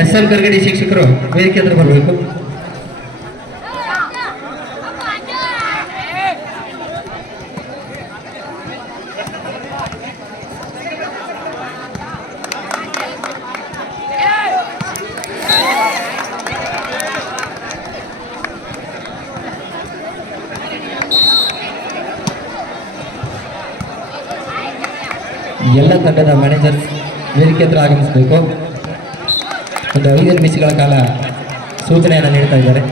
S L ಕರ್ಗಡಿ ಶಿಕ್ಷಕರು ವೇದಿಕೆ ಹತ್ರ ಬರಬೇಕು. ಎಲ್ಲ ತಂಡದ ಮ್ಯಾನೇಜರ್ಸ್ ವೇದಿಕೆ ಹತ್ರ ಆಗಮಿಸಬೇಕು. ಒಂದು ಐದು ನಿಮಿಷಗಳ ಕಾಲ ಸೂಚನೆಯನ್ನು ನೀಡ್ತಾ ಇದ್ದಾರೆ.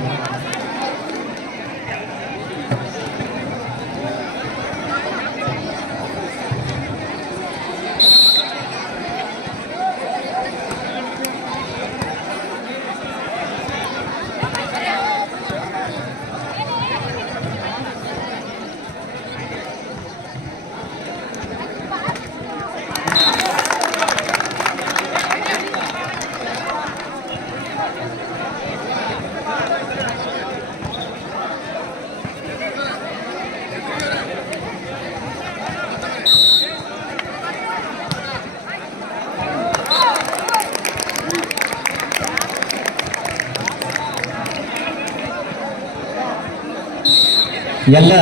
ಎಲ್ಲ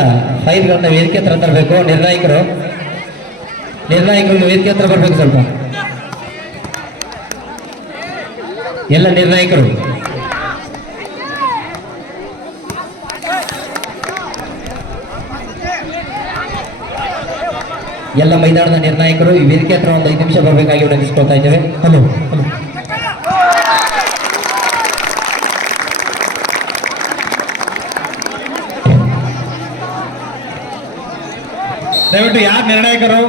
ಫೈಲ್ಗಳನ್ನ ವೇದಿಕೆ ಹತ್ರ ತರಬೇಕು, ನಿರ್ಣಾಯಕರು. ನಿರ್ಣಾಯಕರು ವೇದಿಕೆ ಹತ್ರ ಬರಬೇಕು ಸ್ವಲ್ಪ. ಎಲ್ಲ ನಿರ್ಣಾಯಕರು. ಎಲ್ಲ ಮೈದಾನದ ನಿರ್ಣಾಯಕರು ಈ ವೇದಿಕೆ ಹತ್ರ ಒಂದು ಐದು ನಿಮಿಷ ಬರಬೇಕಾಗಿ ವಿನಂತಿಸ್ಕೊಳ್ತಾ ಇದ್ದೇವೆ. ಹಲೋ. ದಯವಿಟ್ಟು ಯಾರು ನಿರ್ಣಾಯಕರು?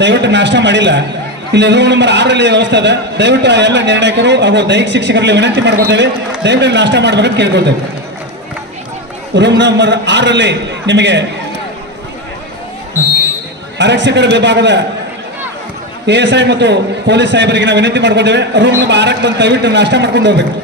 ದಯವಿಟ್ಟು ನಾಷ್ಟ ಮಾಡಿಲ್ಲ. ಇಲ್ಲಿ ರೂಮ್ ನಂಬರ್ ಆರರಲ್ಲಿ ವ್ಯವಸ್ಥೆ ಅದ ದಯವಿಟ್ಟು ಎಲ್ಲ ನಿರ್ಣಾಯಕರು ಹಾಗೂ ದೈಹಿಕ ಶಿಕ್ಷಕರಲ್ಲಿ ವಿನಂತಿ ಮಾಡ್ಕೊತೇವೆ. ದಯವಿಟ್ಟು ನಾಷ್ಟ ಮಾಡ್ಬೇಕಂತ ಕೇಳ್ಕೊತೇವೆ. ರೂಮ್ ನಂಬರ್ ಆರಲ್ಲಿ ನಿಮಗೆ ಆರಕ್ಷಕರ ವಿಭಾಗದ ಎ ಎಸ್ ಐ ಮತ್ತು ಪೊಲೀಸ್ ಸಾಹೇಬರಿಗೆ ನಾವು ವಿನಂತಿ ಮಾಡ್ಕೊತೇವೆ. ರೂಮ್ ನಂಬರ್ ಆರಕ್ಕೆ ಬಂದು ದಯವಿಟ್ಟು ನಾಷ್ಟ ಮಾಡ್ಕೊಂಡು ಹೋಗ್ಬೇಕು.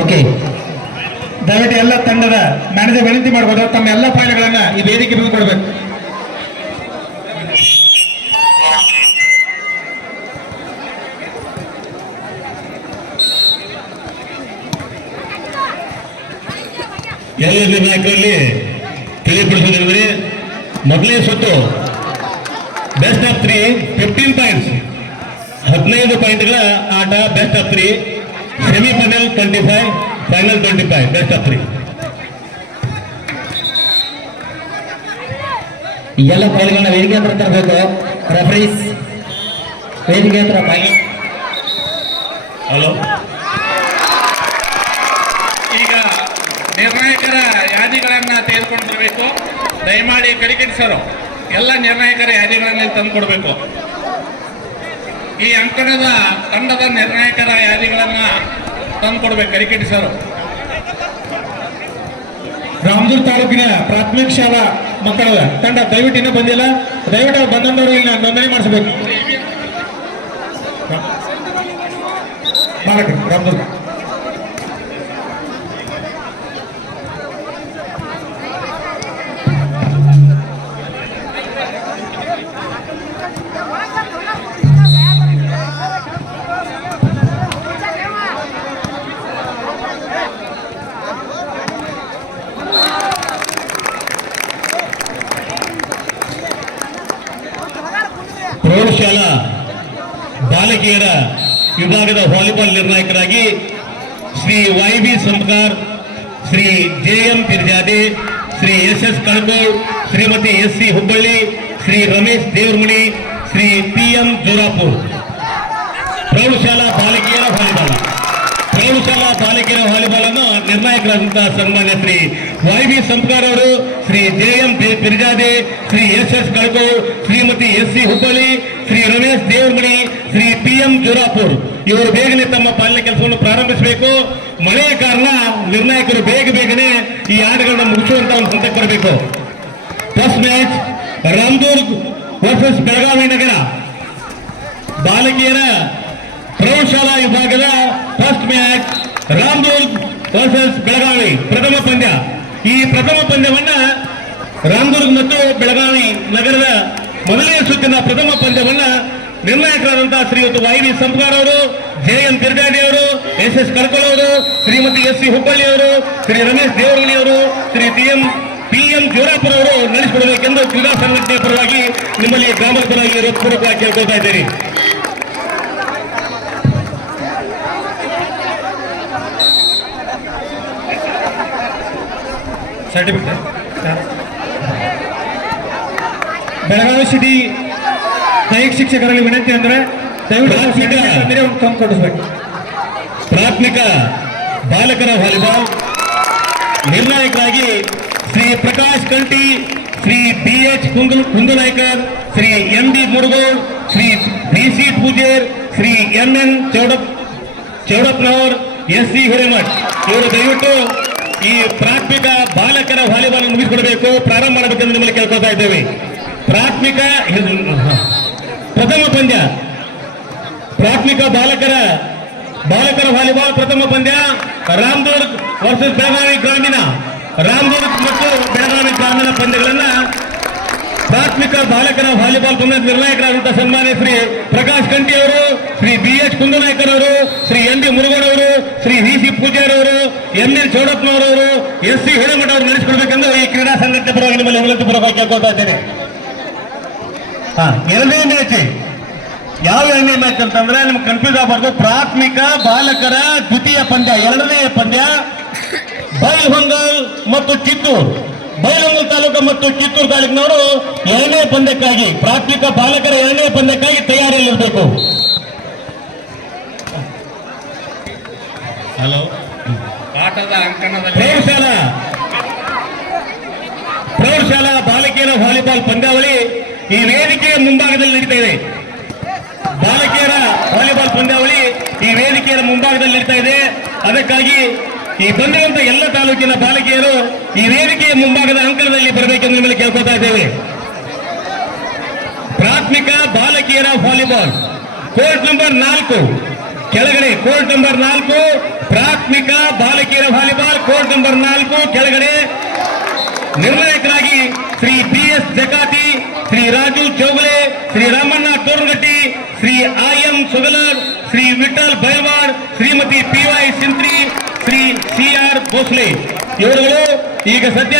ಓಕೆ. ದಯವಿಟ್ಟು ಎಲ್ಲ ತಂಡದ ಮ್ಯಾನೇಜರ್ ವಿನಂತಿ ಮಾಡಬಹುದು ತಮ್ಮ ಎಲ್ಲ ಫೈಲ್ಗಳನ್ನ ಈ ವೇದಿಕೆ ಮೇಲೆ ಕೊಡಬೇಕು. ಎಲ್ಲ ನಾಯಕರಲ್ಲಿ ತಿಳಿಪಡಿಸಿದ್ರೆ ಮೊದಲನೇ ಸುತ್ತು. Best of three fifteen points ಹದಿನೈದು ಪಾಯಿಂಟ್ಗಳ ಆಟ best of three semifinal twenty five final twenty five best of three ಎಲ್ಲ ಫೈಲ್ಗಳನ್ನ ವೇದಿಕೆ ಹತ್ರ ತರಬೇಕು. ರೆಫರೀಸ್ ವೇದಿಕೆ ಹತ್ರ ಫೈಲ್ ಹಲೋ ಈಗ ನಿರ್ಣಾಯಕರ ಯಾದಿಗಳನ್ನ ತೆಗೆದುಕೊಂಡು ಬರಬೇಕು ದಯಮಾಡಿ ಕಡಿಕೆಡಿಸರು ಎಲ್ಲ ನಿರ್ಣಾಯಕರ ಯಾದಿಗಳನ್ನ ತಂದು ಕೊಡಬೇಕು ಈ ಅಂಕಣದ ತಂಡದ ನಿರ್ಣಾಯಕರ ಯಾದಿಗಳನ್ನ ತಂದು ಕೊಡ್ಬೇಕು ಸರ್. ರಾಮದುರ್ ತಾಲೂಕಿನ ಪ್ರಾಥಮಿಕ ಶಾಲಾ ಮಕ್ಕಳ ತಂಡ, ದಯವಿಟ್ಟು ಇನ್ನೂ ಬಂದಿಲ್ಲ. ದಯವಿಟ್ಟು ಬಂದವರು ಇಲ್ಲಿ ನೋಂದಣಿ ಮಾಡಿಸಬೇಕು. ಬಾಲಕರು ರಾಮದುರ್. ಪ್ರೌಢಶಾಲಾ ಬಾಲಕಿಯರ ವಿಭಾಗದ volleyball ನಿರ್ಣಾಯಕರಾಗಿ Shri Y B Sankar Shri J M Pirjade Shri S S Kanagol Shrimati S C Hubballi, Shri Ramesh Devaramani Shri P M Jorapur. ಪ್ರೌಢಶಾಲಾ ನಿರ್ಣಾಯಕರಾದಂತಹ ಸನ್ಮಾನ್ಯ ಶ್ರೀ ವೈ ವಿ ಸಂಸ್ಕಾರ ಅವರು, Shri J M Pirjade, Shri S S Kalako, Shrimati S C Hubballi, Shri Ramesh Devaramani, Shri P M Jorapur. ಇವರು ಬೇಗನೆ ತಮ್ಮ ಪಾಲನೆ ಕೆಲಸವನ್ನು ಪ್ರಾರಂಭಿಸಬೇಕು. ಮಳೆಯ ಕಾರಣ ನಿರ್ಣಾಯಕರು ಬೇಗ ಬೇಗನೆ ಈ ಆಟಗಳನ್ನು ಮುಗಿಸುವಂತ ಒಂದು ಹಂತಕ್ಕೆ ಬರಬೇಕು. First match Ramdurg versus Belagavi ನಗರ. ಬಾಲಕಿಯರ ಪ್ರೌಢಶಾಲಾ ವಿಭಾಗದ first match Ramdurg versus Belagavi ಪ್ರಥಮ ಪಂದ್ಯ. ಈ ಪ್ರಥಮ ಪಂದ್ಯವನ್ನ ರಾಮದುರ್ಗ್ ಮತ್ತು ಬೆಳಗಾವಿ ನಗರದ ಮೊದಲನೇ ಸುತ್ತಿನ ಪ್ರಥಮ ಪಂದ್ಯವನ್ನ ನಿರ್ಣಾಯಕರಾದಂತಹ ಶ್ರೀಯುತ ವೈ ವಿ ಸಂಸ್ಕಾರ ಅವರು ಜೆ ಎಂ ತಿರ್ಗಾಡಿ ಅವರು ಎಸ್ ಎಸ್ ಕರ್ಕಲ್ ಅವರು, ಶ್ರೀಮತಿ ಎಸ್ ಸಿ ಹುಬ್ಬಳ್ಳಿ ಅವರು, ಶ್ರೀ ರಮೇಶ್ ದೇವರಳ್ಳಿ ಅವರು, Shri T M P M Jorapura ಅವರು ನಡೆಸಿಕೊಡಬೇಕೆಂದು ಕ್ರೀಡಾ ಸಂಘಟನೆ ಪರವಾಗಿ ನಿಮ್ಮಲ್ಲಿ ಗ್ರಾಮದ ಪರವಾಗಿ ಹೃತ್ಪೂರ್ವಕವಾಗಿ ಕೇಳ್ಕೊಳ್ತಾ ಇದ್ದೇನೆ ಸರ್ಟಿಫಿಕೇಟ್ ಬೆಳಗಾವಿ ಸಿಟಿ ದೈಹಿಕ ಶಿಕ್ಷಕರಲ್ಲಿ ವಿನಂತಿ ಅಂದ್ರೆ ದಯವಿಟ್ಟು ತಂದು ಕೊಡಿಸ್ಬೇಕು ಪ್ರಾಥಮಿಕ ಬಾಲಕರ volleyball. ನಿರ್ಣಾಯಕರಾಗಿ Shri Prakash Kanti Shri B H Kundu Kundunaikar Shri M D Murugol Shri B C Poojer Shri M N Chowdap Chowdappanavar S C Hiremath. ಇವರು ದಯವಿಟ್ಟು ಈ ಪ್ರಾಥಮಿಕ ಬಾಲಕರ ವಾಲಿಬಾಲ್ ಮುಗಿಸಿಕೊಡಬೇಕು. ಪ್ರಾರಂಭ ಮಾಡಬೇಕೆಂದು ನಿಮ್ಮಲ್ಲಿ ಕೇಳ್ಕೊತಾ ಇದ್ದೇವೆ. ಪ್ರಾಥಮಿಕ ಪ್ರಥಮ ಪಂದ್ಯ. ಪ್ರಾಥಮಿಕ ಬಾಲಕರ ಬಾಲಕರ ವಾಲಿಬಾಲ್ ಪ್ರಥಮ ಪಂದ್ಯ. ರಾಮದುರ್ಗ್ ವರ್ಸಸ್ ಬೆಳಗಾವಿ ಗ್ರಾಮೀಣ. ರಾಮದುರ್ಗ್ ಮತ್ತು ಬೆಳಗಾವಿ ಗ್ರಾಮೀಣ ಪಂದ್ಯಗಳನ್ನ ಪ್ರಾಥಮಿಕ ಬಾಲಕರ ವಾಲಿಬಾಲ್ ಪಂದ್ಯ ನಿರ್ಣಾಯಕರಾದಂತಹ ಸನ್ಮಾನ್ಯ ಶ್ರೀ ಪ್ರಕಾಶ್ ಕಂಟಿ ಅವರು, ಶ್ರೀ ಬಿ ಎಚ್ ಕುಂದನಾಯ್ಕರ್ ಅವರು ಶ್ರೀ ಎನ್ ಡಿ ಮುರುಗೋಡ್ ಅವರು ಶ್ರೀ ವಿ ಸಿ ಪೂಜಾರ್ ಅವರು ಎನ್ ಎನ್ ಚೌಡಪ್ಪನವರವರು ಎಸ್ ಸಿ ಹಿರೇಮಠ ಅವರು ನಡೆಸಿಕೊಡ್ಬೇಕೆಂದು ಈ ಕ್ರೀಡಾ ಸಂಘಟನೆ ಪರವಾಗಿ ನಿಮ್ಮಲ್ಲಿ ವಿನಂತಿ ಪರವಾಗಿ ಕೇಳ್ಕೊಳ್ತಾ ಇದ್ದೇನೆ. ಹಾ, ಎರಡನೇ ಮ್ಯಾಚ್. ಯಾವ ಎರಡನೇ ಮ್ಯಾಚ್ ಅಂತಂದ್ರೆ ನಿಮ್ಗೆ ಕನ್ಫ್ಯೂಸ್ ಆಗಬಾರ್ದು. ಪ್ರಾಥಮಿಕ, ಬಾಲಕರ ದ್ವಿತೀಯ ಪಂದ್ಯ, ಎರಡನೇ ಪಂದ್ಯ ಬೈಲ್ಹೊಂಗಲ್ ಮತ್ತು ಚಿತ್ತೂರು ಬೈಲಹೊಂಗಲ್ ತಾಲೂಕು ಮತ್ತು ಕಿತ್ತೂರು ತಾಲೂಕಿನವರು ಎರಡನೇ ಪಂದ್ಯಕ್ಕಾಗಿ, ಪ್ರಾಥಮಿಕ ಬಾಲಕರ ಎರಡನೇ ಪಂದ್ಯಕ್ಕಾಗಿ ತಯಾರಿಯಲ್ಲಿರಬೇಕು. ಹಲೋ ಆಟದ ಅಂಕಣದಲ್ಲಿ ಪ್ರೌಢಶಾಲಾ. ಪ್ರೌಢಶಾಲಾ ಬಾಲಕಿಯರ ವಾಲಿಬಾಲ್ ಪಂದ್ಯಾವಳಿ ಈ ವೇದಿಕೆಯ ಮುಂಭಾಗದಲ್ಲಿ ನಡೀತಾ ಇದೆ. ಬಾಲಕಿಯರ ವಾಲಿಬಾಲ್ ಪಂದ್ಯಾವಳಿ ಈ ವೇದಿಕೆಯ ಮುಂಭಾಗದಲ್ಲಿ ನಡೀತಾ ಇದೆ. ಅದಕ್ಕಾಗಿ ಈ ಬಂದಿರುವಂತಹ ಎಲ್ಲ ತಾಲೂಕಿನ ಬಾಲಕಿಯರು ಈ ವೇದಿಕೆಯ ಮುಂಭಾಗದ ಅಂಕಣದಲ್ಲಿ ಬರಬೇಕೆಂದು ನಿಮ್ಮಲ್ಲಿ ಕೇಳ್ಕೊತಾ ಇದ್ದೇವೆ. ಪ್ರಾಥಮಿಕ ಬಾಲಕಿಯರ ವಾಲಿಬಾಲ್. ಕೋರ್ಟ್ ನಂಬರ್ ನಾಲ್ಕು. ಕೆಳಗಡೆ ಕೋರ್ಟ್ ನಂಬರ್ ನಾಲ್ಕು, ಪ್ರಾಥಮಿಕ ಬಾಲಕಿಯರ ವಾಲಿಬಾಲ್ ಕೋರ್ಟ್ ನಂಬರ್ ನಾಲ್ಕು, ಕೆಳಗಡೆ ನಿರ್ಣಾಯಕರಾಗಿ Shri B S Jakati, Shri Raju Chougale, Shri Ramanna Torgatti, Shri I M Sugalar, Shri Vithal Baiwad Shrimati P Y Sintri, Shri C R Bhosle. ಇವರುಗಳು ಈಗ ಸದ್ಯ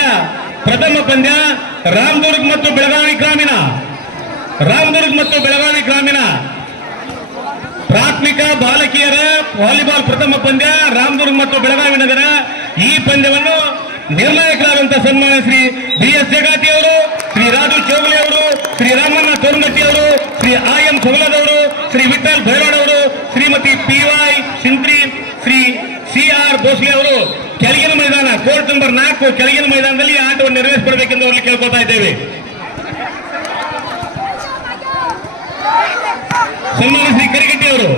ಪ್ರಥಮ ಪಂದ್ಯ ರಾಮದುರ್ಗ್ ಮತ್ತು ಬೆಳಗಾವಿ ಗ್ರಾಮೀಣ. ರಾಮದುರ್ಗ್ ಮತ್ತು ಬೆಳಗಾವಿ ಗ್ರಾಮೀಣ. ಪ್ರಾಥಮಿಕ ಬಾಲಕಿಯರ ವಾಲಿಬಾಲ್ ಪ್ರಥಮ ಪಂದ್ಯ, ರಾಮದುರ್ಗ ಮತ್ತು ಬೆಳಗಾವಿ ನಗರ. ಈ ಪಂದ್ಯವನ್ನು ನಿರ್ಣಾಯಕರಾದಂತಹ ಸನ್ಮಾನ ಶ್ರೀ ಬಿ ಎಸ್ ಜಗಾತಿ ಅವರು, ಶ್ರೀ ರಾಜು ಚೌಗಲಿ ಅವರು, ಶ್ರೀ ರಾಮಣ್ಣ ತೋರ್ಮಟ್ಟಿ ಅವರು, ಶ್ರೀ ಆ ಎಂ ಸೊಗಲದವರು ಶ್ರೀ ವಿಠಲ್ ಭೈರವಾಡ್ ಅವರು, Shrimati P Y Sintri, Shri C R Bhosle ಅವರು. ಕೆಳಗಿನ ಮೈದಾನ, ಕೋರ್ಟ್ ನಂಬರ್ ನಾಲ್ಕು ಕೆಳಗಿನ ಮೈದಾನದಲ್ಲಿ ಆಟವನ್ನು ನೆರವೇರಿಸಿಕೊಡಬೇಕೆಂದು ಅವರಲ್ಲಿ ಕೇಳ್ಕೊತಾ ಇದ್ದೇವೆ. ಸನ್ಮಾನ ಶ್ರೀ ಕರಿಗಟ್ಟಿ ಅವರು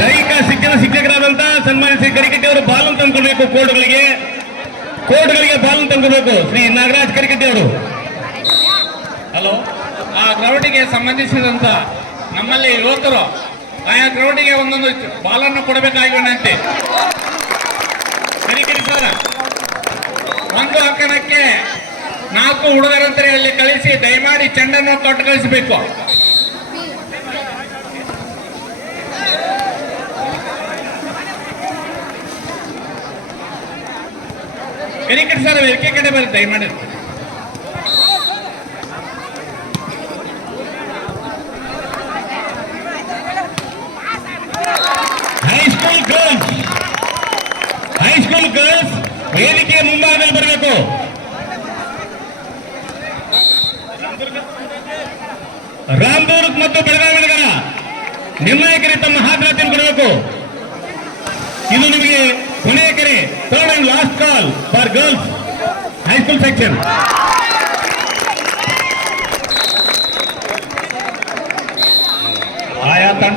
ದೈಹಿಕ ಶಿಕ್ಷಣ ಶಿಕ್ಷಕರಾದಂತಹ ಸನ್ಮಾನ ಶ್ರೀ ಕರಿಗಟ್ಟಿ ಅವರು ಬಾಲ್ ತಂದ್ಕೊಳ್ಬೇಕು ಕೋರ್ಟ್ಗಳಿಗೆ. ಕೋರ್ಟ್ಗಳಿಗೆ ಬಾಲ್ ತಂದ್ಕೊಳ್ಬೇಕು ಶ್ರೀ ನಾಗರಾಜ್ ಕರಿಗಟ್ಟಿಯವರು ಹಲೋ ಆ ಗ್ರೌಂಡಿಗೆ ಸಂಬಂಧಿಸಿದಂತ ನಮ್ಮಲ್ಲಿ ಯುವಕರು ಆಯಾ ಗ್ರೌಂಡಿಗೆ ಒಂದೊಂದು ಬಾಲನ್ನು ಕೊಡಬೇಕಾಗಿವಂತೆ ಕರಿಗಟ್ಟಿ ಸರ್ ಒಂದು ಅಂಕಣಕ್ಕೆ ನಾಲ್ಕು ಹುಡುಗರಂತರೆ ಅಲ್ಲಿ ಕಳಿಸಿ, ದಯಮಾಡಿ ಚೆಂಡನ್ನು ಕೊಟ್ಟು ಕಳಿಸಬೇಕು. ವೆರಿಕಟ್ ಸರ್ ಎಕೆ ಕಡೆ ಬರುತ್ತೆ? ದಯಮಾಡಿ ಹೈಸ್ಕೂಲ್ ಗರ್ಲ್ಸ್ ಹೈಸ್ಕೂಲ್ ಗರ್ಲ್ಸ್ ವೇದಿಕೆ ಮುಂಭಾಗದಲ್ಲಿ ಬರಬೇಕು. ರಾಮದುರ್ಗ್ ಮತ್ತು ಬೆಳಗಾವಿ ನಗರ ನಿರ್ಣಾಯಕರೇ ತಮ್ಮ ಹಾಜರಾತಿಯನ್ನು ಬರಬೇಕು. ಇದು ನಿಮಗೆ सुनिए करें third and last call for girls high school section आया तंड।